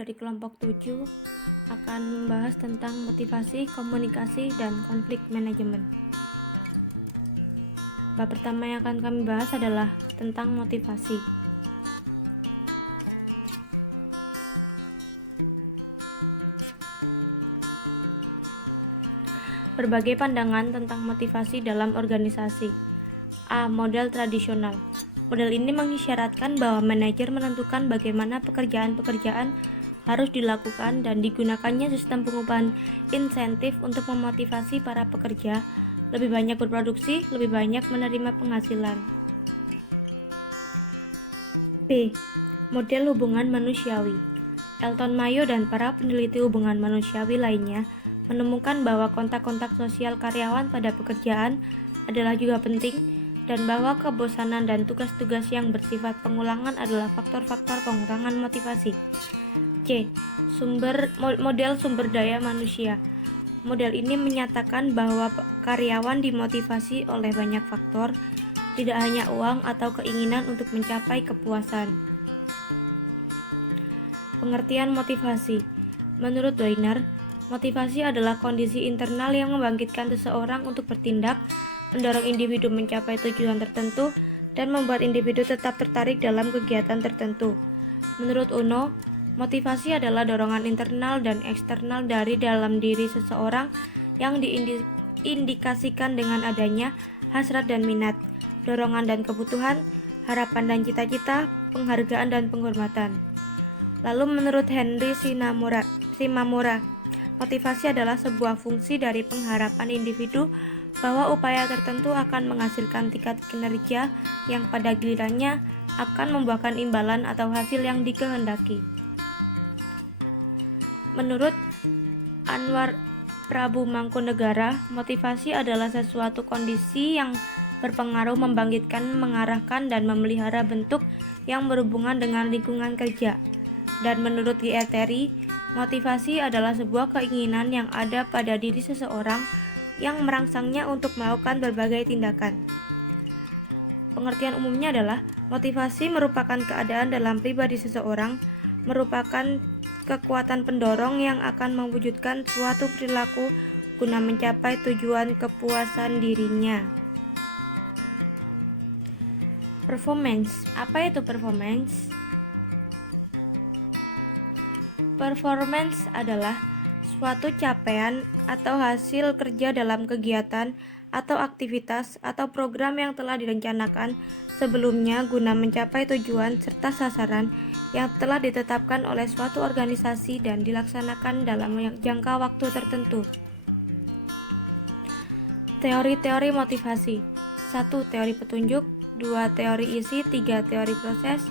dari kelompok 7 akan membahas tentang motivasi, komunikasi, dan konflik manajemen. Bab pertama yang akan kami bahas adalah tentang motivasi. Berbagai pandangan tentang motivasi dalam organisasi. A. Model tradisional. Model ini mengisyaratkan bahwa manajer menentukan bagaimana pekerjaan-pekerjaan harus dilakukan dan digunakannya sistem pengupahan insentif untuk memotivasi para pekerja lebih banyak berproduksi, lebih banyak menerima penghasilan. B. Model hubungan manusiawi. Elton Mayo dan para peneliti hubungan manusiawi lainnya menemukan bahwa kontak-kontak sosial karyawan pada pekerjaan adalah juga penting dan bahwa kebosanan dan tugas-tugas yang bersifat pengulangan adalah faktor-faktor pengurangan motivasi. C. Model sumber daya manusia. Model ini menyatakan bahwa karyawan dimotivasi oleh banyak faktor, tidak hanya uang atau keinginan untuk mencapai kepuasan. Pengertian motivasi. Menurut Weiner, motivasi adalah kondisi internal yang membangkitkan seseorang untuk bertindak, mendorong individu mencapai tujuan tertentu, dan membuat individu tetap tertarik dalam kegiatan tertentu. Menurut Uno, motivasi adalah dorongan internal dan eksternal dari dalam diri seseorang yang diindikasikan dengan adanya hasrat dan minat, dorongan dan kebutuhan, harapan dan cita-cita, penghargaan dan penghormatan. Lalu menurut Henry Shimamura, motivasi adalah sebuah fungsi dari pengharapan individu bahwa upaya tertentu akan menghasilkan tingkat kinerja yang pada gilirannya akan membuahkan imbalan atau hasil yang dikehendaki. Menurut Anwar Prabu Mangkunegara, motivasi adalah sesuatu kondisi yang berpengaruh membangkitkan, mengarahkan, dan memelihara bentuk yang berhubungan dengan lingkungan kerja. Dan menurut G.R. Terry, motivasi adalah sebuah keinginan yang ada pada diri seseorang yang merangsangnya untuk melakukan berbagai tindakan. Pengertian umumnya adalah motivasi merupakan keadaan dalam pribadi seseorang, merupakan kekuatan pendorong yang akan mewujudkan suatu perilaku guna mencapai tujuan kepuasan dirinya. Performance. Apa itu performance? Performance adalah suatu capaian atau hasil kerja dalam kegiatan atau aktivitas atau program yang telah direncanakan sebelumnya guna mencapai tujuan serta sasaran yang telah ditetapkan oleh suatu organisasi dan dilaksanakan dalam jangka waktu tertentu. Teori-teori motivasi. 1. Teori petunjuk. 2. Teori isi. 3. Teori proses.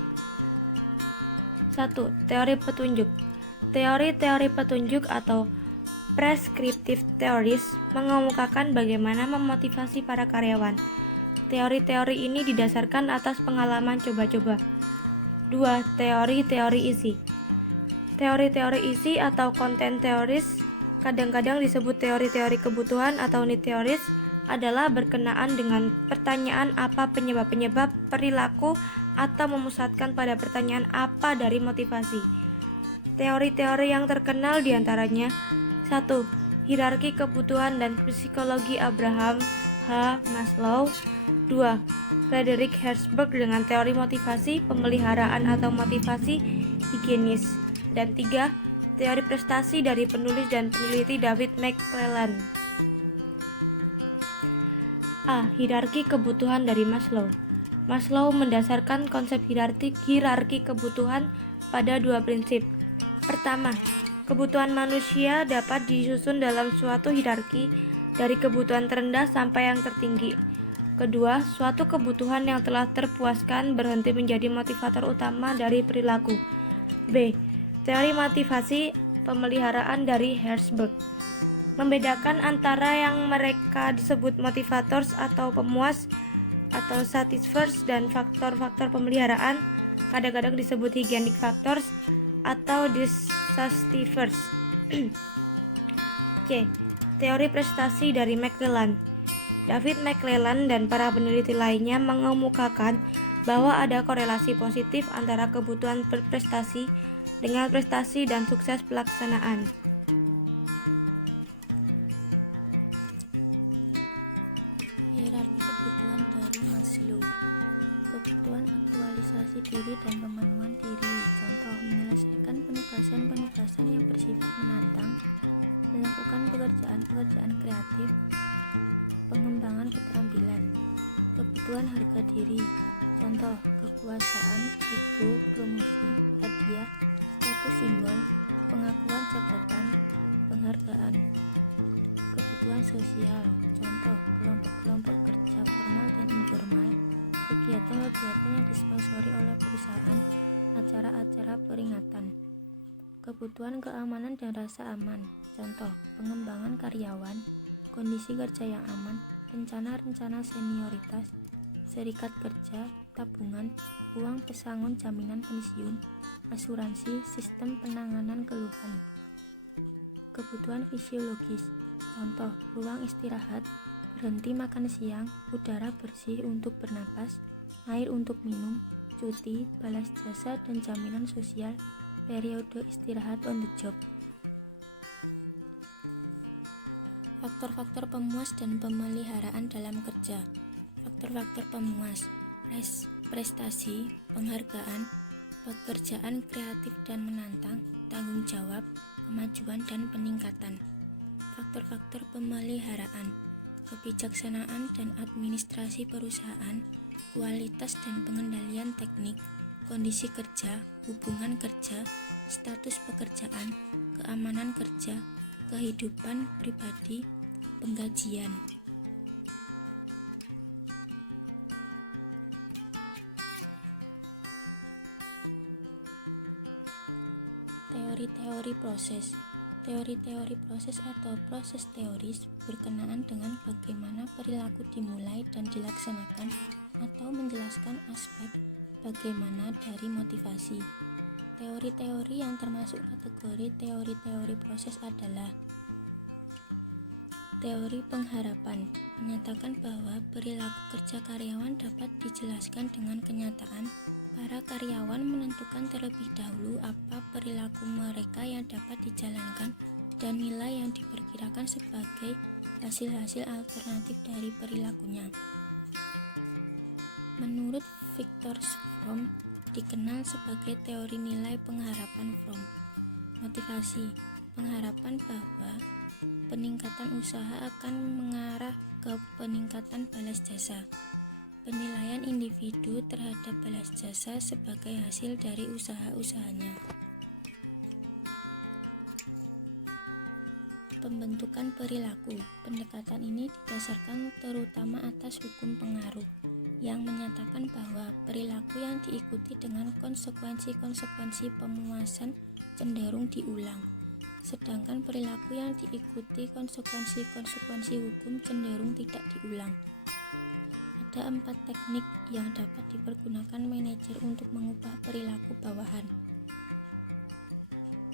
1. Teori petunjuk. Teori-teori petunjuk atau prescriptive theories mengemukakan bagaimana memotivasi para karyawan. Teori-teori ini didasarkan atas pengalaman coba-coba. 2. Teori-teori isi. Teori-teori isi atau content theories, kadang-kadang disebut teori-teori kebutuhan atau need theories, adalah berkenaan dengan pertanyaan apa penyebab-penyebab perilaku atau memusatkan pada pertanyaan apa dari motivasi. Teori-teori yang terkenal diantaranya 1. Hierarki kebutuhan dan psikologi Abraham H. Maslow. 2. Frederick Herzberg dengan teori motivasi, pemeliharaan atau motivasi higienis. Dan 3. Teori prestasi dari penulis dan peneliti David McClelland. A. Hierarki kebutuhan dari Maslow. Maslow mendasarkan konsep hierarki kebutuhan pada 2 prinsip. Pertama, kebutuhan manusia dapat disusun dalam suatu hierarki dari kebutuhan terendah sampai yang tertinggi. Kedua, suatu kebutuhan yang telah terpuaskan berhenti menjadi motivator utama dari perilaku. B. Teori motivasi pemeliharaan dari Herzberg membedakan antara yang mereka disebut motivators atau pemuas atau satisfiers dan faktor-faktor pemeliharaan, kadang-kadang disebut hygienic factors atau dissatisfiers. C. Teori prestasi dari McClelland. David McClelland dan para peneliti lainnya mengemukakan bahwa ada korelasi positif antara kebutuhan berprestasi dengan prestasi dan sukses pelaksanaan. Hierarki kebutuhan dari Maslow. Kebutuhan aktualisasi diri dan pemenuhan diri. Contoh, menyelesaikan penugasan-penugasan yang bersifat menantang, melakukan pekerjaan-pekerjaan kreatif, pengembangan keterampilan. Kebutuhan harga diri. Contoh, kekuasaan, ego, promosi, hadiah, status simbol, pengakuan jabatan, penghargaan. Kebutuhan sosial. Contoh, kelompok-kelompok kerja formal dan informal, kegiatan-kegiatan yang disponsori oleh perusahaan, acara-acara peringatan. Kebutuhan keamanan dan rasa aman. Contoh, pengembangan karyawan, kondisi kerja yang aman, rencana-rencana senioritas, serikat kerja, tabungan, uang pesangon jaminan pensiun, asuransi, sistem penanganan keluhan. Kebutuhan fisiologis. Contoh, ruang istirahat, berhenti makan siang, udara bersih untuk bernapas, air untuk minum, cuti, balas jasa dan jaminan sosial, periode istirahat on the job. Faktor-faktor pemuas dan pemeliharaan dalam kerja. Faktor-faktor pemuas: prestasi, penghargaan, pekerjaan kreatif dan menantang, tanggung jawab, kemajuan dan peningkatan. Faktor-faktor pemeliharaan: kebijaksanaan dan administrasi perusahaan, kualitas dan pengendalian teknik, kondisi kerja, hubungan kerja, status pekerjaan, keamanan kerja, kehidupan pribadi, penggajian. Teori-teori proses. Teori-teori proses atau proses teoris berkenaan dengan bagaimana perilaku dimulai dan dilaksanakan atau menjelaskan aspek bagaimana dari motivasi. Teori-teori yang termasuk kategori teori-teori proses adalah teori pengharapan, menyatakan bahwa perilaku kerja karyawan dapat dijelaskan dengan kenyataan. Para karyawan menentukan terlebih dahulu apa perilaku mereka yang dapat dijalankan dan nilai yang diperkirakan sebagai hasil-hasil alternatif dari perilakunya. Menurut Viktor Fromm, dikenal sebagai teori nilai pengharapan Fromm. Motivasi, pengharapan bahwa peningkatan usaha akan mengarah ke peningkatan balas jasa. Penilaian individu terhadap balas jasa sebagai hasil dari usaha-usahanya. Pembentukan perilaku. Pendekatan ini didasarkan terutama atas hukum pengaruh yang menyatakan bahwa perilaku yang diikuti dengan konsekuensi-konsekuensi pemuasan cenderung diulang, sedangkan perilaku yang diikuti konsekuensi-konsekuensi hukum cenderung tidak diulang. Ada 4 teknik yang dapat dipergunakan manajer untuk mengubah perilaku bawahan.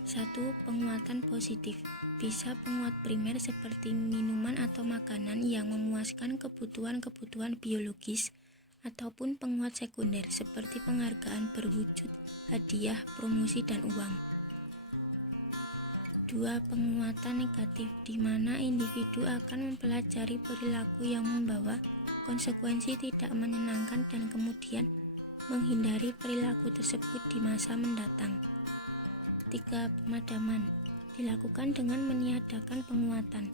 1. Penguatan positif. Bisa penguat primer seperti minuman atau makanan yang memuaskan kebutuhan-kebutuhan biologis, ataupun penguat sekunder seperti penghargaan berwujud hadiah, promosi, dan uang. 2. Penguatan negatif, di mana individu akan mempelajari perilaku yang membawa konsekuensi tidak menyenangkan dan kemudian menghindari perilaku tersebut di masa mendatang. 3. Pemadaman, dilakukan dengan meniadakan penguatan.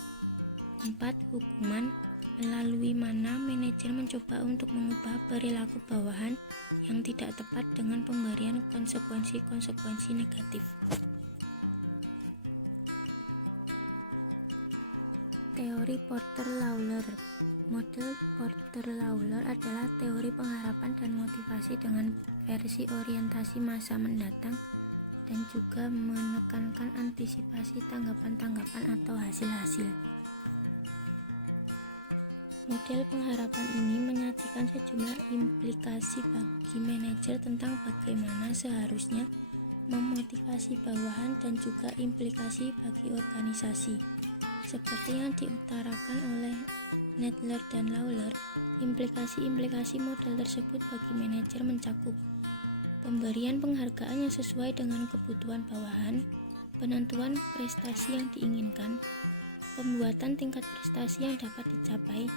4. Hukuman, melalui mana manajer mencoba untuk mengubah perilaku bawahan yang tidak tepat dengan pemberian konsekuensi-konsekuensi negatif. Teori Porter-Lawler. Model Porter-Lawler adalah teori pengharapan dan motivasi dengan versi orientasi masa mendatang dan juga menekankan antisipasi tanggapan-tanggapan atau hasil-hasil. Model pengharapan ini menyajikan sejumlah implikasi bagi manajer tentang bagaimana seharusnya memotivasi bawahan dan juga implikasi bagi organisasi. Seperti yang diutarakan oleh Nadler dan Lawler, implikasi-implikasi model tersebut bagi manajer mencakup pemberian penghargaan yang sesuai dengan kebutuhan bawahan, penentuan prestasi yang diinginkan, pembuatan tingkat prestasi yang dapat dicapai,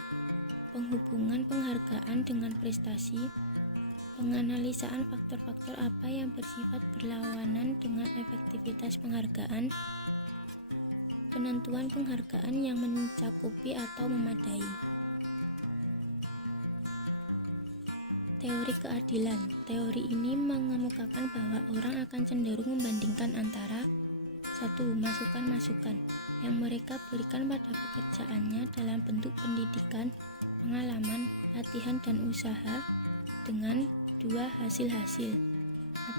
penghubungan penghargaan dengan prestasi, penganalisaan faktor-faktor apa yang bersifat berlawanan dengan efektivitas penghargaan, penentuan penghargaan yang mencakupi atau memadai. Teori keadilan. Teori ini mengemukakan bahwa orang akan cenderung membandingkan antara 1. Masukan-masukan yang mereka berikan pada pekerjaannya dalam bentuk pendidikan, pengalaman, latihan, dan usaha dengan 2. Hasil-hasil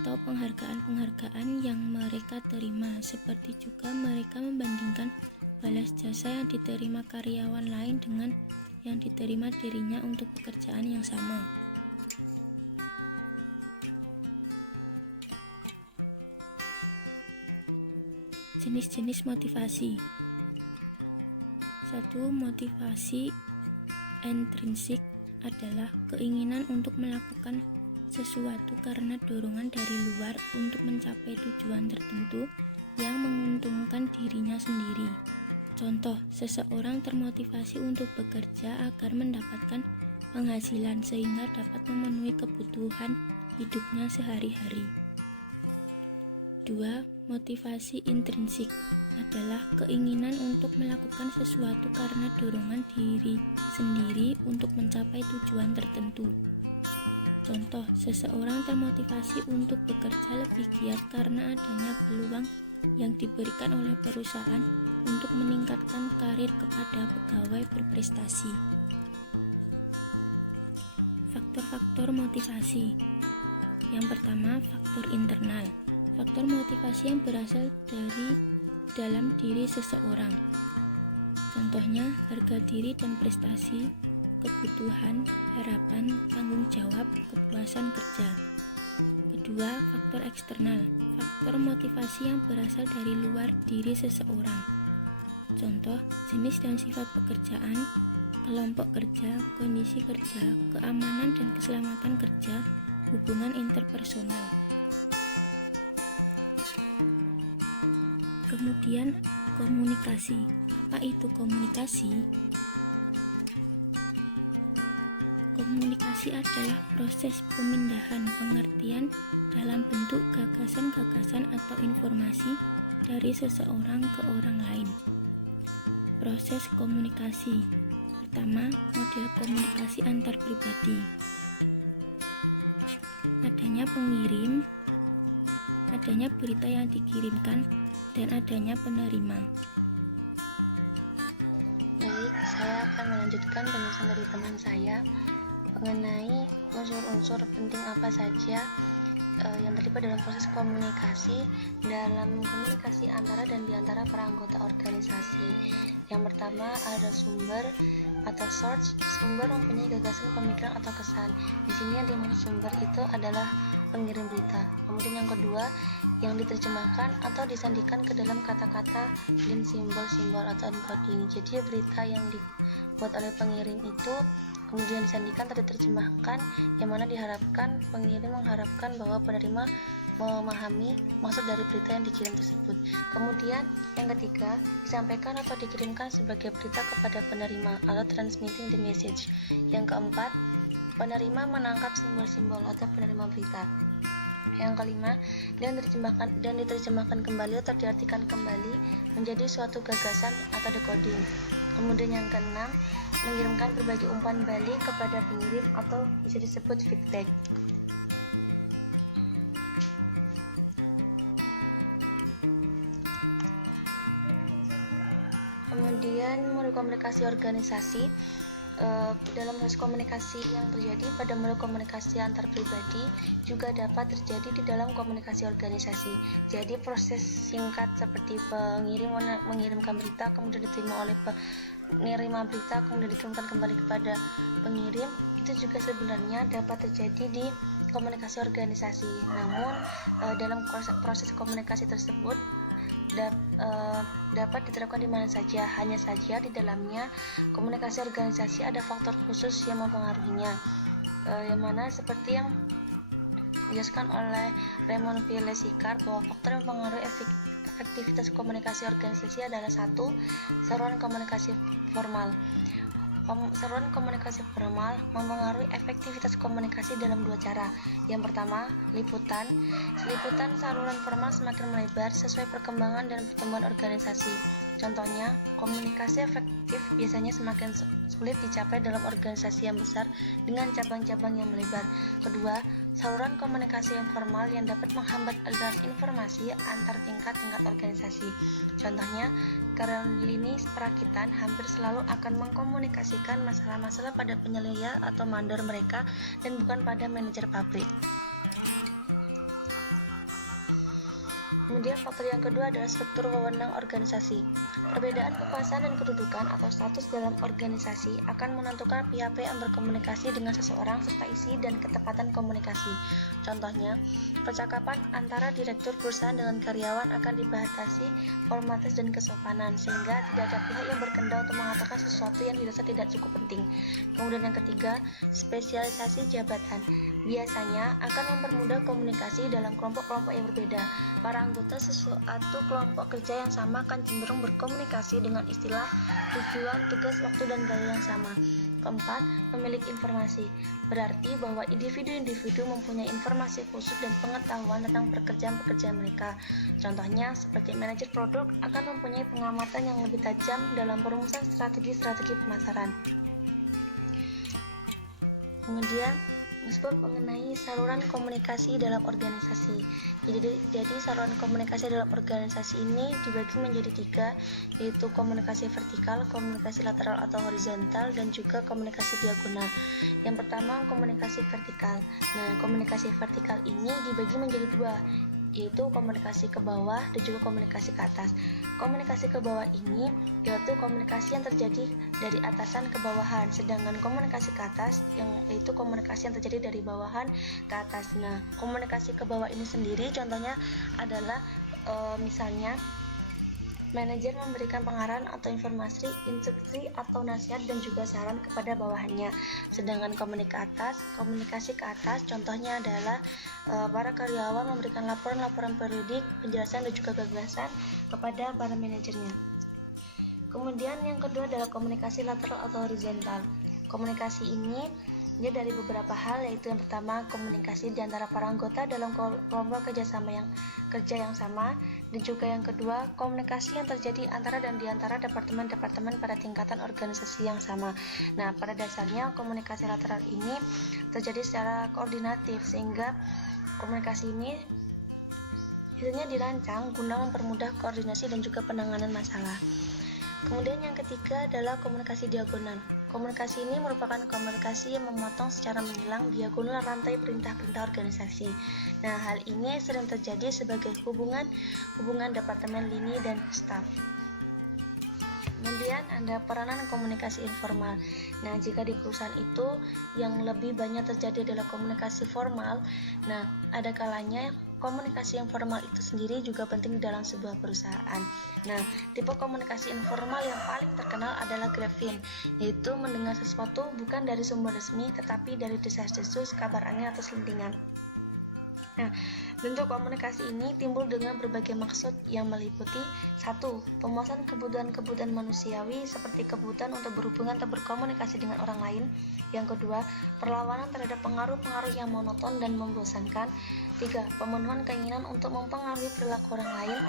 atau penghargaan-penghargaan yang mereka terima, seperti juga mereka membandingkan balas jasa yang diterima karyawan lain dengan yang diterima dirinya untuk pekerjaan yang sama. Jenis-jenis motivasi. 1. Motivasi intrinsik adalah keinginan untuk melakukan sesuatu karena dorongan dari luar untuk mencapai tujuan tertentu yang menguntungkan dirinya sendiri. Contoh, seseorang termotivasi untuk bekerja agar mendapatkan penghasilan sehingga dapat memenuhi kebutuhan hidupnya sehari-hari. 2. Motivasi intrinsik adalah keinginan untuk melakukan sesuatu karena dorongan diri sendiri untuk mencapai tujuan tertentu. Contoh, seseorang termotivasi untuk bekerja lebih giat karena adanya peluang yang diberikan oleh perusahaan untuk meningkatkan karir kepada pegawai berprestasi. Faktor-faktor motivasi. Yang pertama, faktor internal. Faktor motivasi yang berasal dari dalam diri seseorang. Contohnya, harga diri dan prestasi, kebutuhan, harapan, tanggung jawab, kepuasan kerja. Kedua, faktor eksternal. Faktor motivasi yang berasal dari luar diri seseorang. Contoh, jenis dan sifat pekerjaan, kelompok kerja, kondisi kerja, keamanan dan keselamatan kerja, hubungan interpersonal. Kemudian, komunikasi. Apa itu komunikasi? Komunikasi adalah proses pemindahan pengertian dalam bentuk gagasan-gagasan atau informasi dari seseorang ke orang lain. Proses komunikasi. Pertama, model komunikasi antar pribadi. Adanya pengirim, adanya berita yang dikirimkan, dan adanya penerima. Baik, saya akan melanjutkan penjelasan dari teman saya mengenai unsur-unsur penting apa saja yang terlibat dalam proses komunikasi antara dan diantara para anggota organisasi. Yang pertama ada sumber atau source. Sumber mempunyai gagasan, pemikiran atau kesan. Di sini yang dimaksud sumber itu adalah pengirim berita. Kemudian yang kedua, yang diterjemahkan atau disandikan ke dalam kata-kata dan simbol-simbol atau encoding. Jadi berita yang dibuat oleh pengirim itu kemudian disandikan atau diterjemahkan, yang mana diharapkan pengirim mengharapkan bahwa penerima memahami maksud dari berita yang dikirim tersebut. Kemudian yang ketiga, disampaikan atau dikirimkan sebagai berita kepada penerima atau transmitting the message. Yang keempat, penerima menangkap simbol-simbol atau penerima berita. Yang kelima, dan diterjemahkan kembali atau diartikan kembali menjadi suatu gagasan atau decoding. Kemudian yang keenam, mengirimkan berbagai umpan balik kepada pengirim atau bisa disebut feedback. Kemudian model komunikasi organisasi. Dalam proses komunikasi yang terjadi pada model komunikasi antar pribadi juga dapat terjadi di dalam komunikasi organisasi. Jadi proses singkat seperti pengirim mengirimkan berita, kemudian diterima oleh penerima berita, kemudian dikirimkan kembali kepada pengirim, itu juga sebenarnya dapat terjadi di komunikasi organisasi. Namun dalam proses komunikasi tersebut dapat diterapkan di mana saja. Hanya saja di dalamnya komunikasi organisasi ada faktor khusus yang mempengaruhinya, yang mana seperti yang dijelaskan oleh Raymond V. Lesicard bahwa faktor yang mempengaruhi efektivitas komunikasi organisasi adalah 1. Saluran komunikasi formal. Saluran komunikasi formal mempengaruhi efektivitas komunikasi dalam 2 cara. Yang pertama, liputan. Liputan saluran formal semakin melebar sesuai perkembangan dan pertumbuhan organisasi. Contohnya, komunikasi efektif biasanya semakin sulit dicapai dalam organisasi yang besar dengan cabang-cabang yang melebar. Kedua, saluran komunikasi informal yang dapat menghambat aliran informasi antar tingkat-tingkat organisasi. Contohnya, karyawan lini perakitan hampir selalu akan mengkomunikasikan masalah-masalah pada penyelia atau mandor mereka dan bukan pada manajer pabrik. Kemudian faktor yang kedua adalah struktur wewenang organisasi. Perbedaan kekuasaan dan kedudukan atau status dalam organisasi akan menentukan pihak yang berkomunikasi dengan seseorang serta isi dan ketepatan komunikasi. Contohnya, percakapan antara direktur perusahaan dengan karyawan akan dibatasi formalitas dan kesopanan sehingga tidak ada pihak yang berkendak untuk mengatakan sesuatu yang dirasa tidak cukup penting. Kemudian yang ketiga, spesialisasi jabatan. Biasanya akan mempermudah komunikasi dalam kelompok-kelompok yang berbeda. Para anggota sesuatu kelompok kerja yang sama akan cenderung berkomunikasi dengan istilah, tujuan, tugas, waktu, dan gaya yang sama. Keempat, pemilik informasi. Berarti bahwa individu-individu mempunyai informasi khusus dan pengetahuan tentang pekerjaan-pekerjaan mereka. Contohnya, seperti manajer produk akan mempunyai pengamatan yang lebih tajam dalam perumusan strategi-strategi pemasaran. Kemudian, disebut mengenai saluran komunikasi dalam organisasi. Jadi saluran komunikasi dalam organisasi ini dibagi menjadi 3, yaitu komunikasi vertikal, komunikasi lateral atau horizontal, dan juga komunikasi diagonal. Yang pertama, komunikasi vertikal. Nah, komunikasi vertikal ini dibagi menjadi 2, yaitu komunikasi ke bawah dan juga komunikasi ke atas. Komunikasi ke bawah ini yaitu komunikasi yang terjadi dari atasan ke bawahan, sedangkan komunikasi ke atas yaitu komunikasi yang terjadi dari bawahan ke atas. Nah, komunikasi ke bawah ini sendiri contohnya adalah misalnya manajer memberikan pengarahan atau informasi, instruksi atau nasihat dan juga saran kepada bawahannya. Sedangkan komunikasi ke atas contohnya adalah para karyawan memberikan laporan-laporan periodik, penjelasan dan juga gagasan kepada para manajernya. Kemudian yang kedua adalah komunikasi lateral atau horizontal. Komunikasi ini dia dari beberapa hal, yaitu yang pertama komunikasi di antara para anggota dalam kelompok kerja yang sama, dan juga yang kedua komunikasi yang terjadi antara dan di antara departemen-departemen pada tingkatan organisasi yang sama. Nah, pada dasarnya komunikasi lateral ini terjadi secara koordinatif sehingga komunikasi ini biasanya dirancang guna mempermudah koordinasi dan juga penanganan masalah. Kemudian yang ketiga adalah komunikasi diagonal. Komunikasi ini merupakan komunikasi yang memotong secara menyilang diagonal rantai perintah-perintah organisasi. Nah, hal ini sering terjadi sebagai hubungan departemen lini dan staf. Kemudian ada peranan komunikasi informal. Nah, jika di perusahaan itu yang lebih banyak terjadi adalah komunikasi formal, nah ada kalanya komunikasi yang formal itu sendiri juga penting dalam sebuah perusahaan. Nah, tipe komunikasi informal yang paling terkenal adalah Griffin, yaitu mendengar sesuatu bukan dari sumber resmi tetapi dari desas-desus, kabar aneh atau selentingan. Nah, bentuk komunikasi ini timbul dengan berbagai maksud yang meliputi 1. Pemuasan kebutuhan-kebutuhan manusiawi seperti kebutuhan untuk berhubungan atau berkomunikasi dengan orang lain. Yang kedua, perlawanan terhadap pengaruh-pengaruh yang monoton dan membosankan. 3. Pemenuhan keinginan untuk mempengaruhi perilaku orang lain.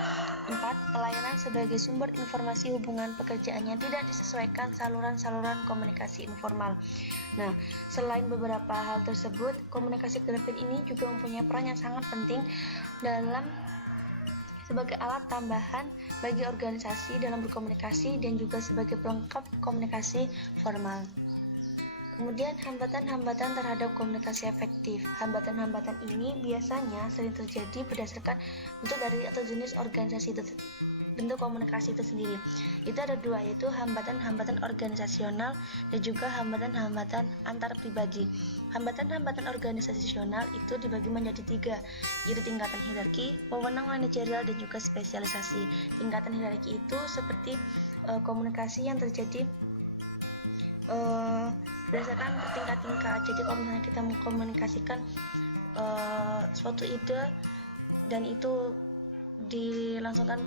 4. Pelayanan sebagai sumber informasi hubungan pekerjaannya tidak disesuaikan saluran-saluran komunikasi informal. Nah, selain beberapa hal tersebut, komunikasi Griffin ini juga mempunyai peran yang sangat penting dalam sebagai alat tambahan bagi organisasi dalam berkomunikasi dan juga sebagai pelengkap komunikasi formal. Kemudian hambatan-hambatan terhadap komunikasi efektif. Hambatan-hambatan ini biasanya sering terjadi berdasarkan bentuk dari atau jenis organisasi bentuk komunikasi itu sendiri. Itu ada dua, yaitu hambatan-hambatan organisasional dan juga hambatan-hambatan antar pribadi. Hambatan-hambatan organisasional itu dibagi menjadi tiga, yaitu tingkatan hierarki, wewenang manajerial, dan juga spesialisasi. Tingkatan hierarki itu seperti komunikasi yang terjadi berdasarkan bertingkat-tingkat. Jadi kalau misalnya kita mengkomunikasikan suatu ide dan itu dilangsungkan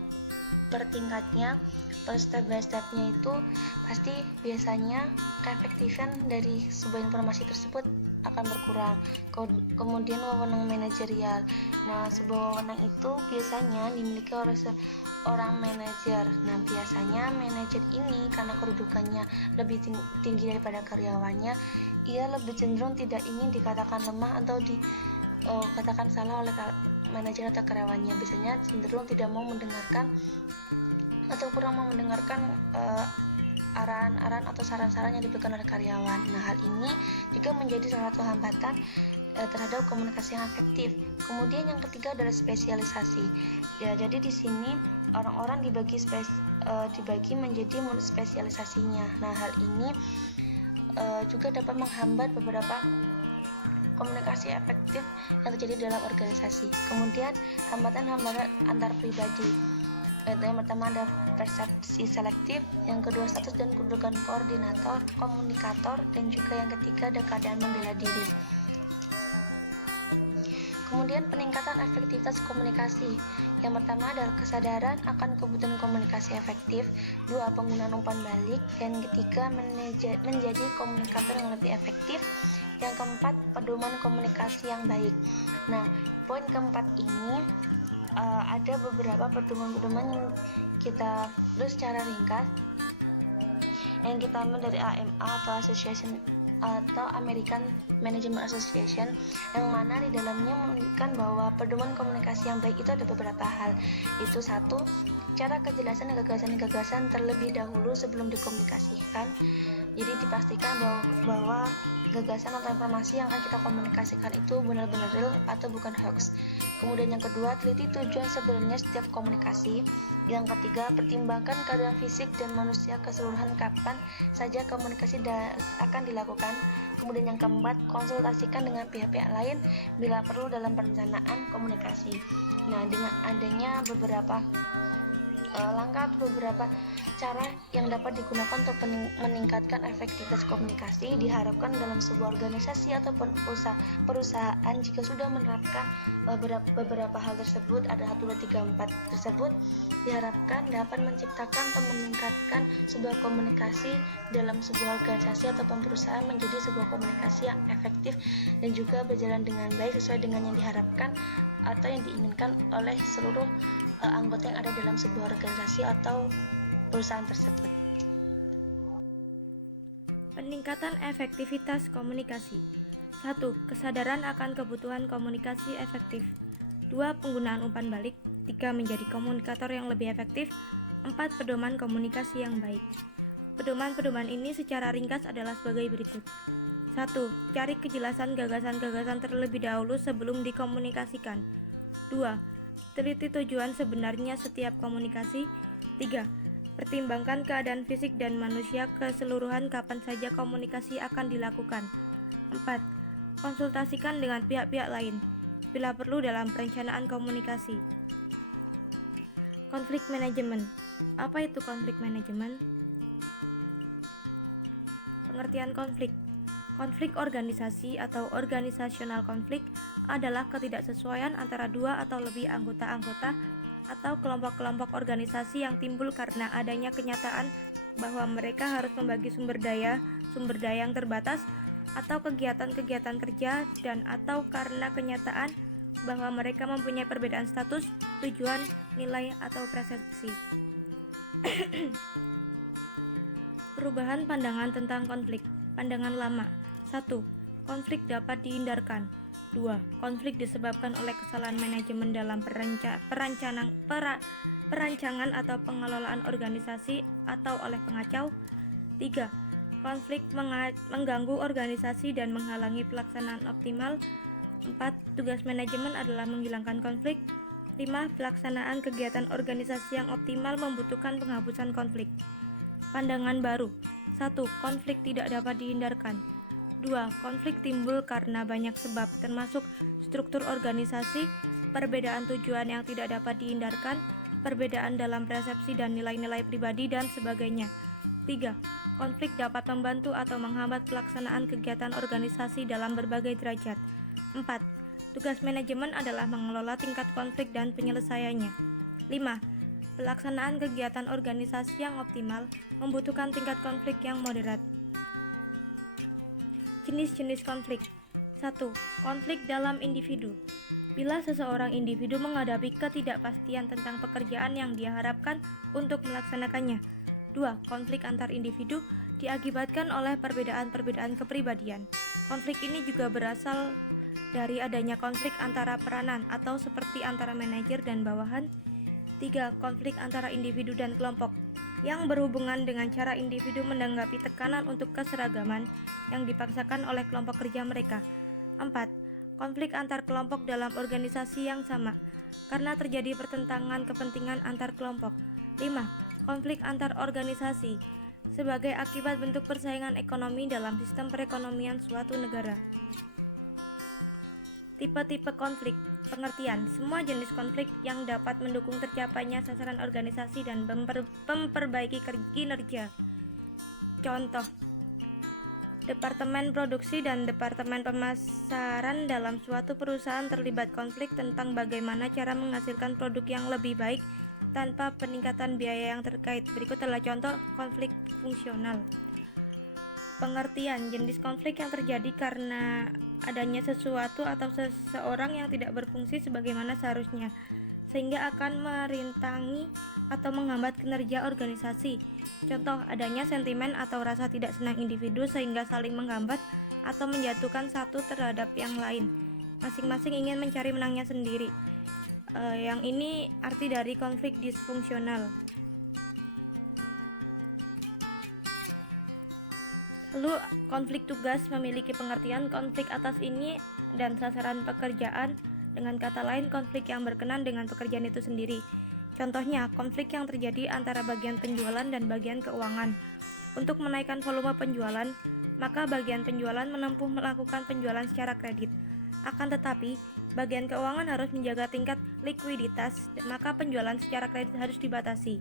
per tingkatnya, per step by stepnya, itu pasti biasanya keefektifan dari sebuah informasi tersebut akan berkurang. Kemudian wewenang manajerial. Nah, sebuah wewenang itu biasanya dimiliki oleh seorang manajer. Nah, biasanya manajer ini karena kedudukannya lebih tinggi daripada karyawannya, ia lebih cenderung tidak ingin dikatakan lemah atau dikatakan salah oleh manajer atau karyawannya. Biasanya cenderung tidak mau mendengarkan atau kurang mau mendengarkan arahan-arahan atau saran-saran yang diberikan oleh karyawan. Nah, hal ini juga menjadi salah satu hambatan terhadap komunikasi yang efektif. Kemudian yang ketiga adalah spesialisasi. Ya, jadi di sini orang-orang dibagi menjadi menurut spesialisasinya. Nah, hal ini juga dapat menghambat beberapa komunikasi efektif yang terjadi dalam organisasi. Kemudian hambatan-hambatan antar pribadi. Yang pertama ada persepsi selektif, yang kedua status dan kedudukan koordinator, komunikator, dan juga yang ketiga ada keadaan membela diri. Kemudian peningkatan efektivitas komunikasi. Yang pertama adalah kesadaran akan kebutuhan komunikasi efektif, dua penggunaan umpan balik, dan ketiga menjadi komunikator yang lebih efektif. Yang keempat, pedoman komunikasi yang baik. Nah, poin keempat ini ada beberapa pedoman-pedoman yang kita tulis secara ringkas yang kita ambil dari AMA atau American Management Association, yang mana di dalamnya menunjukkan bahwa pedoman komunikasi yang baik itu ada beberapa hal. Itu satu, cara kejelasan gagasan-gagasan terlebih dahulu sebelum dikomunikasikan. Jadi dipastikan bahwa gagasan atau informasi yang akan kita komunikasikan itu benar-benar real atau bukan hoax. Kemudian yang kedua, teliti tujuan sebenarnya setiap komunikasi. Yang ketiga, pertimbangkan keadaan fisik dan manusia keseluruhan kapan saja komunikasi akan dilakukan. Kemudian yang keempat, konsultasikan dengan pihak-pihak lain bila perlu dalam perencanaan komunikasi. Nah, dengan adanya beberapa langkah atau beberapa cara yang dapat digunakan untuk meningkatkan efektivitas komunikasi, diharapkan dalam sebuah organisasi ataupun perusahaan jika sudah menerapkan beberapa hal tersebut, ada 1, 2, 3, 4 tersebut, diharapkan dapat menciptakan atau meningkatkan sebuah komunikasi dalam sebuah organisasi ataupun perusahaan menjadi sebuah komunikasi yang efektif dan juga berjalan dengan baik sesuai dengan yang diharapkan atau yang diinginkan oleh seluruh anggota yang ada dalam sebuah organisasi atau perusahaan tersebut. Peningkatan efektivitas komunikasi. 1. Kesadaran akan kebutuhan komunikasi efektif. 2. Penggunaan umpan balik. 3. Menjadi komunikator yang lebih efektif. 4. Pedoman komunikasi yang baik. Pedoman-pedoman ini secara ringkas adalah sebagai berikut. 1. Cari kejelasan gagasan-gagasan terlebih dahulu sebelum dikomunikasikan. 2. Teliti tujuan sebenarnya setiap komunikasi. 3. Pertimbangkan keadaan fisik dan manusia keseluruhan kapan saja komunikasi akan dilakukan. 4. Konsultasikan dengan pihak-pihak lain bila perlu dalam perencanaan komunikasi. Konflik manajemen. Apa itu konflik manajemen? Pengertian konflik. Konflik organisasi atau organisasional konflik adalah ketidaksesuaian antara dua atau lebih anggota-anggota atau kelompok-kelompok organisasi yang timbul karena adanya kenyataan bahwa mereka harus membagi sumber daya yang terbatas atau kegiatan-kegiatan kerja dan atau karena kenyataan bahwa mereka mempunyai perbedaan status, tujuan, nilai, atau persepsi. Perubahan pandangan tentang konflik. Pandangan lama. 1. Konflik dapat dihindarkan. 2. Konflik disebabkan oleh kesalahan manajemen dalam perancangan atau pengelolaan organisasi atau oleh pengacau. 3. Konflik mengganggu organisasi dan menghalangi pelaksanaan optimal. 4. Tugas manajemen adalah menghilangkan konflik. 5. Pelaksanaan kegiatan organisasi yang optimal membutuhkan penghapusan konflik. Pandangan baru. 1. Konflik tidak dapat dihindarkan. 2. Konflik timbul karena banyak sebab, termasuk struktur organisasi, perbedaan tujuan yang tidak dapat dihindarkan, perbedaan dalam persepsi dan nilai-nilai pribadi, dan sebagainya. 3. Konflik dapat membantu atau menghambat pelaksanaan kegiatan organisasi dalam berbagai derajat. 4. Tugas manajemen adalah mengelola tingkat konflik dan penyelesaiannya. 5. Pelaksanaan kegiatan organisasi yang optimal membutuhkan tingkat konflik yang moderat. Jenis-jenis konflik. 1. Konflik dalam individu. Bila seseorang individu menghadapi ketidakpastian tentang pekerjaan yang dia harapkan untuk melaksanakannya. 2. Konflik antar individu diakibatkan oleh perbedaan-perbedaan kepribadian. Konflik ini juga berasal dari adanya konflik antara peranan atau seperti antara manajer dan bawahan. 3. Konflik antara individu dan kelompok yang berhubungan dengan cara individu menanggapi tekanan untuk keseragaman yang dipaksakan oleh kelompok kerja mereka. 4. Konflik antar kelompok dalam organisasi yang sama karena terjadi pertentangan kepentingan antar kelompok. 5. Konflik antar organisasi sebagai akibat bentuk persaingan ekonomi dalam sistem perekonomian suatu negara. Tipe-tipe konflik. Pengertian. Semua jenis konflik yang dapat mendukung tercapainya sasaran organisasi dan memperbaiki kinerja. Contoh: Departemen produksi dan Departemen pemasaran dalam suatu perusahaan terlibat konflik tentang bagaimana cara menghasilkan produk yang lebih baik tanpa peningkatan biaya yang terkait. Berikut adalah contoh konflik fungsional. Pengertian. Jenis konflik yang terjadi karena adanya sesuatu atau seseorang yang tidak berfungsi sebagaimana seharusnya, sehingga akan merintangi atau menghambat kinerja organisasi. Contoh, adanya sentimen atau rasa tidak senang individu sehingga saling menghambat atau menjatuhkan satu terhadap yang lain. Masing-masing ingin mencari menangnya sendiri. Yang ini arti dari konflik disfungsional. Lalu, konflik tugas memiliki pengertian konflik atas ini dan sasaran pekerjaan, dengan kata lain konflik yang berkenan dengan pekerjaan itu sendiri. Contohnya, konflik yang terjadi antara bagian penjualan dan bagian keuangan. Untuk menaikkan volume penjualan, maka bagian penjualan menempuh melakukan penjualan secara kredit. Akan tetapi, bagian keuangan harus menjaga tingkat likuiditas, maka penjualan secara kredit harus dibatasi.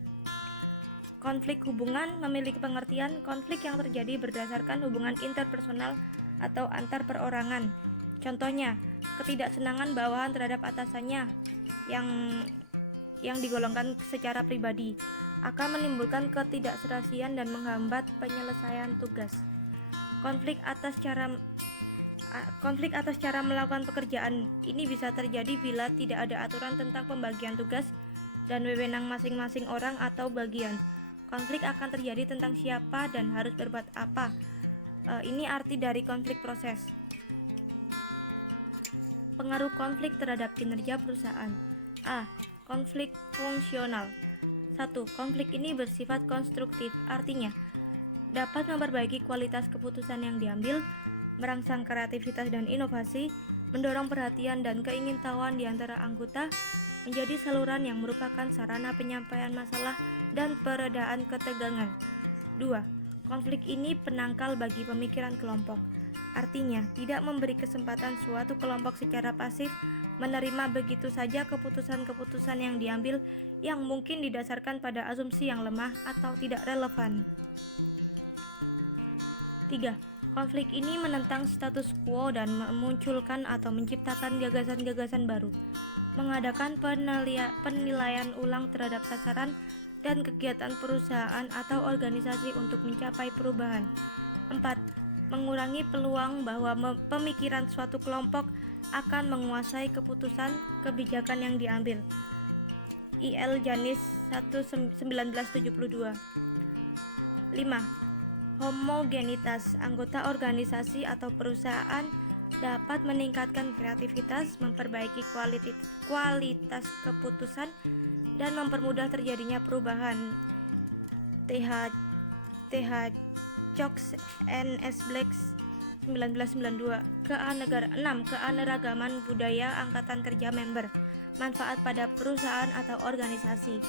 Konflik hubungan memiliki pengertian konflik yang terjadi berdasarkan hubungan interpersonal atau antar perorangan. Contohnya, ketidaksenangan bawahan terhadap atasannya yang digolongkan secara pribadi akan menimbulkan ketidakserasian dan menghambat penyelesaian tugas. Konflik atas cara melakukan pekerjaan ini bisa terjadi bila tidak ada aturan tentang pembagian tugas dan wewenang masing-masing orang atau bagian. Konflik akan terjadi tentang siapa dan harus berbuat apa. Ini arti dari konflik proses. Pengaruh konflik terhadap kinerja perusahaan. A. Konflik fungsional. 1. Konflik ini bersifat konstruktif, artinya dapat memperbaiki kualitas keputusan yang diambil, merangsang kreativitas dan inovasi, mendorong perhatian dan keingintahuan di antara anggota, menjadi saluran yang merupakan sarana penyampaian masalah dan peredaan ketegangan. 2. Konflik ini penangkal bagi pemikiran kelompok. Artinya, tidak memberi kesempatan suatu kelompok secara pasif menerima begitu saja keputusan-keputusan yang diambil yang mungkin didasarkan pada asumsi yang lemah atau tidak relevan. 3. Konflik ini menentang status quo dan memunculkan atau menciptakan gagasan-gagasan baru, mengadakan penilaian ulang terhadap sasaran dan kegiatan perusahaan atau organisasi untuk mencapai perubahan. 4. Mengurangi peluang bahwa pemikiran suatu kelompok akan menguasai keputusan kebijakan yang diambil. I.L. Janis 1972. 5. Homogenitas anggota organisasi atau perusahaan dapat meningkatkan kreativitas, memperbaiki kualitas keputusan, dan mempermudah terjadinya perubahan. Th. Cox N. S. Blacks 1992. 6. Keaneragaman budaya angkatan kerja member. manfaat pada perusahaan atau organisasi,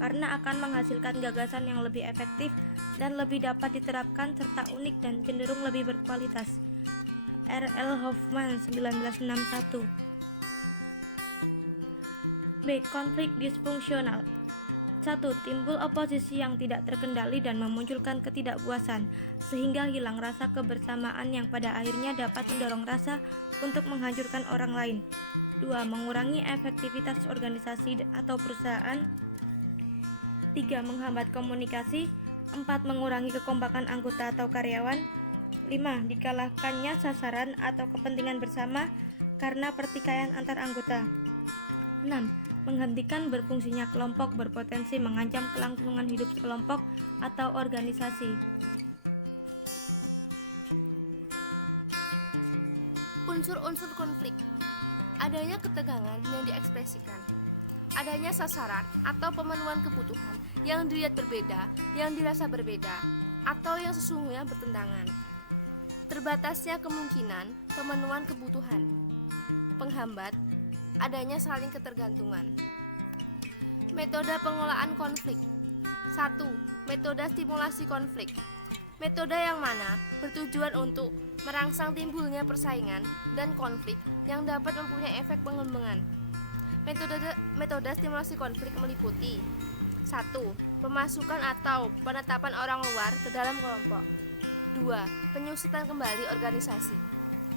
karena akan menghasilkan gagasan yang lebih efektif dan lebih dapat diterapkan serta unik dan cenderung lebih berkualitas. R.L. Hoffman 1961. B. Konflik disfungsional. 1. Timbul oposisi yang tidak terkendali dan memunculkan ketidakpuasan, sehingga hilang rasa kebersamaan yang pada akhirnya dapat mendorong rasa untuk menghancurkan orang lain. 2. Mengurangi efektivitas organisasi atau perusahaan. 3. Menghambat komunikasi. 4. Mengurangi kekompakan anggota atau karyawan. 5. Dikalahkannya sasaran atau kepentingan bersama karena pertikaian antar anggota. 6. Menghentikan berfungsinya kelompok berpotensi mengancam kelangsungan hidup kelompok atau organisasi. Unsur-unsur konflik. Adanya ketegangan yang diekspresikan. Adanya sasaran atau pemenuhan kebutuhan yang dilihat berbeda, yang dirasa berbeda, atau yang sesungguhnya bertentangan. Terbatasnya kemungkinan pemenuhan kebutuhan. Penghambat adanya saling ketergantungan. Metode pengelolaan konflik. 1. Metode stimulasi konflik. Metode yang mana bertujuan untuk merangsang timbulnya persaingan dan konflik yang dapat mempunyai efek pengembangan. Metode stimulasi konflik meliputi 1. Pemasukan atau penetapan orang luar ke dalam kelompok. 2. Penyusutan kembali organisasi.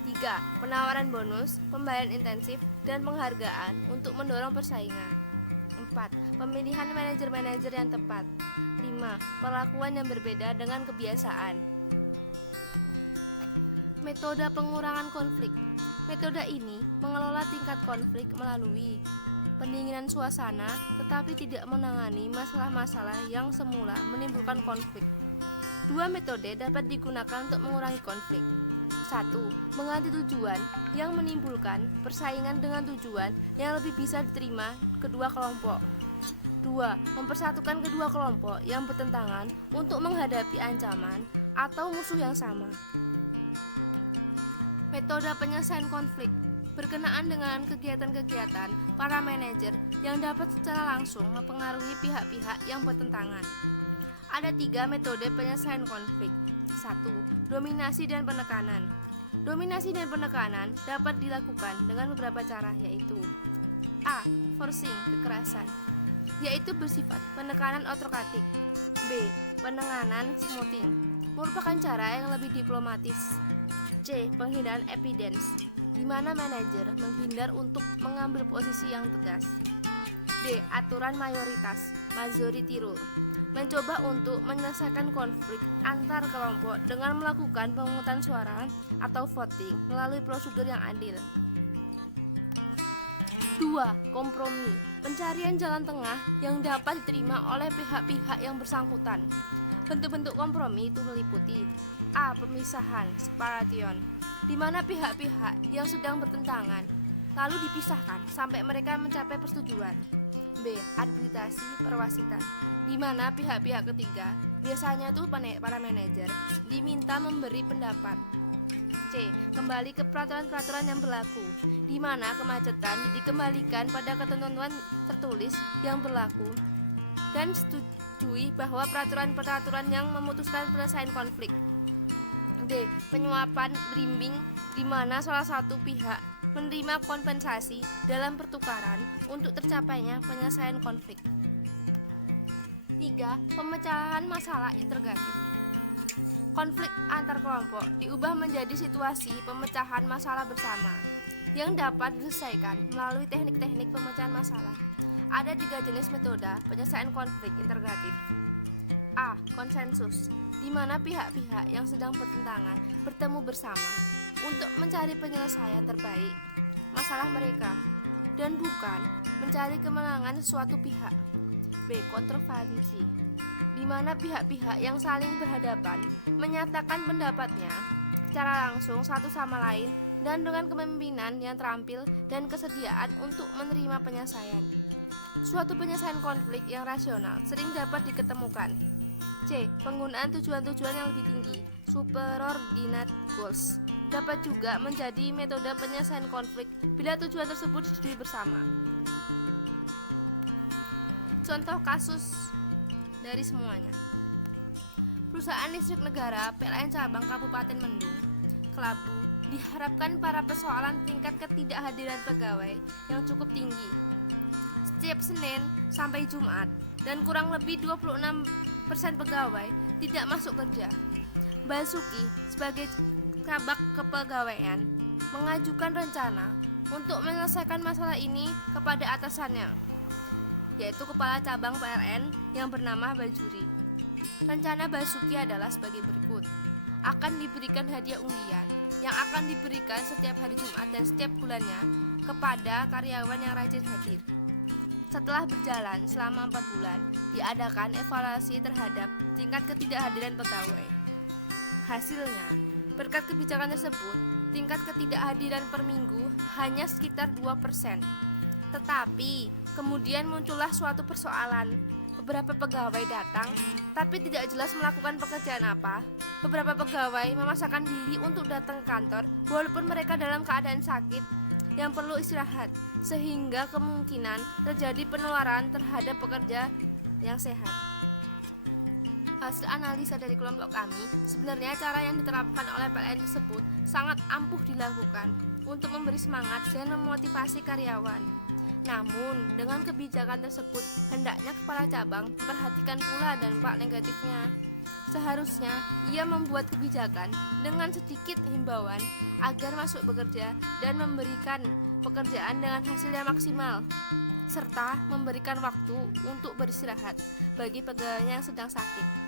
3. Penawaran bonus, pembayaran intensif, dan penghargaan untuk mendorong persaingan. 4. Pemilihan manajer-manajer yang tepat. 5. Perlakuan yang berbeda dengan kebiasaan. Metode pengurangan konflik. Metode ini mengelola tingkat konflik melalui pendinginan suasana, tetapi tidak menangani masalah-masalah yang semula menimbulkan konflik. Dua metode dapat digunakan untuk mengurangi konflik. 1. Mengganti tujuan yang menimbulkan persaingan dengan tujuan yang lebih bisa diterima kedua kelompok. 2. Mempersatukan kedua kelompok yang bertentangan untuk menghadapi ancaman atau musuh yang sama. Metode penyelesaian konflik berkenaan dengan kegiatan-kegiatan para manajer yang dapat secara langsung mempengaruhi pihak-pihak yang bertentangan. Ada 3 metode penyelesaian konflik. 1. Dominasi dan penekanan. Dominasi dan penekanan dapat dilakukan dengan beberapa cara, yaitu A. Forcing, kekerasan, yaitu bersifat penekanan otokratik. B. Penenganan smoothing, merupakan cara yang lebih diplomatis. C. Penghindaran evidence, di mana manajer menghindar untuk mengambil posisi yang tegas. D. Aturan mayoritas, majority rule, mencoba untuk menyelesaikan konflik antar kelompok dengan melakukan pemungutan suara atau voting melalui prosedur yang adil. 2. Kompromi, pencarian jalan tengah yang dapat diterima oleh pihak-pihak yang bersangkutan. Bentuk-bentuk kompromi itu meliputi A. Pemisahan, separation, di mana pihak-pihak yang sedang bertentangan lalu dipisahkan sampai mereka mencapai persetujuan. B. Arbitrasi, perwasitan, di mana pihak-pihak ketiga, biasanya tuh para manajer, diminta memberi pendapat. C. Kembali ke peraturan-peraturan yang berlaku, di mana kemacetan dikembalikan pada ketentuan tertulis yang berlaku dan setujui bahwa peraturan-peraturan yang memutuskan penyelesaian konflik. D. Penyuapan brimbing, di mana salah satu pihak menerima kompensasi dalam pertukaran untuk tercapainya penyelesaian konflik. 3. Pemecahan masalah integratif. Konflik antar kelompok diubah menjadi situasi pemecahan masalah bersama yang dapat diselesaikan melalui teknik-teknik pemecahan masalah. Ada 3 jenis metode penyelesaian konflik integratif. A. Konsensus, di mana pihak-pihak yang sedang bertentangan bertemu bersama untuk mencari penyelesaian terbaik masalah mereka dan bukan mencari kemenangan suatu pihak. B. Kontroversi, di mana pihak-pihak yang saling berhadapan menyatakan pendapatnya secara langsung satu sama lain dan dengan kepemimpinan yang terampil dan kesediaan untuk menerima penyelesaian. Suatu penyelesaian konflik yang rasional sering dapat diketemukan. C. Penggunaan tujuan-tujuan yang lebih tinggi, superordinate goals, dapat juga menjadi metode penyelesaian konflik bila tujuan tersebut disetujui bersama. Contoh kasus dari semuanya. Perusahaan listrik negara PLN cabang Kabupaten Mendung, Kelabu, diharapkan para persoalan tingkat ketidakhadiran pegawai yang cukup tinggi setiap Senin sampai Jumat, dan kurang lebih 26% pegawai tidak masuk kerja. Basuki sebagai kabak kepegawaian mengajukan rencana untuk menyelesaikan masalah ini kepada atasannya, yaitu kepala cabang PLN yang bernama Bajuri. Rencana Basuki adalah sebagai berikut. Akan diberikan hadiah undian yang akan diberikan setiap hari Jumat dan setiap bulannya kepada karyawan yang rajin hadir. Setelah berjalan selama 4 bulan, diadakan evaluasi terhadap tingkat ketidakhadiran pegawai. Hasilnya, berkat kebijakan tersebut, tingkat ketidakhadiran per minggu hanya sekitar 2%. Tetapi, kemudian muncullah suatu persoalan. Beberapa pegawai datang, tapi tidak jelas melakukan pekerjaan apa. Beberapa pegawai memaksakan diri untuk datang ke kantor, walaupun mereka dalam keadaan sakit yang perlu istirahat, sehingga kemungkinan terjadi penularan terhadap pekerja yang sehat. Hasil analisa dari kelompok kami, sebenarnya cara yang diterapkan oleh PLN tersebut sangat ampuh dilakukan untuk memberi semangat dan memotivasi karyawan. Namun, dengan kebijakan tersebut, hendaknya kepala cabang memperhatikan pula dampak negatifnya. Seharusnya ia membuat kebijakan dengan sedikit himbauan agar masuk bekerja dan memberikan pekerjaan dengan hasil yang maksimal, serta memberikan waktu untuk beristirahat bagi pegawainya yang sedang sakit.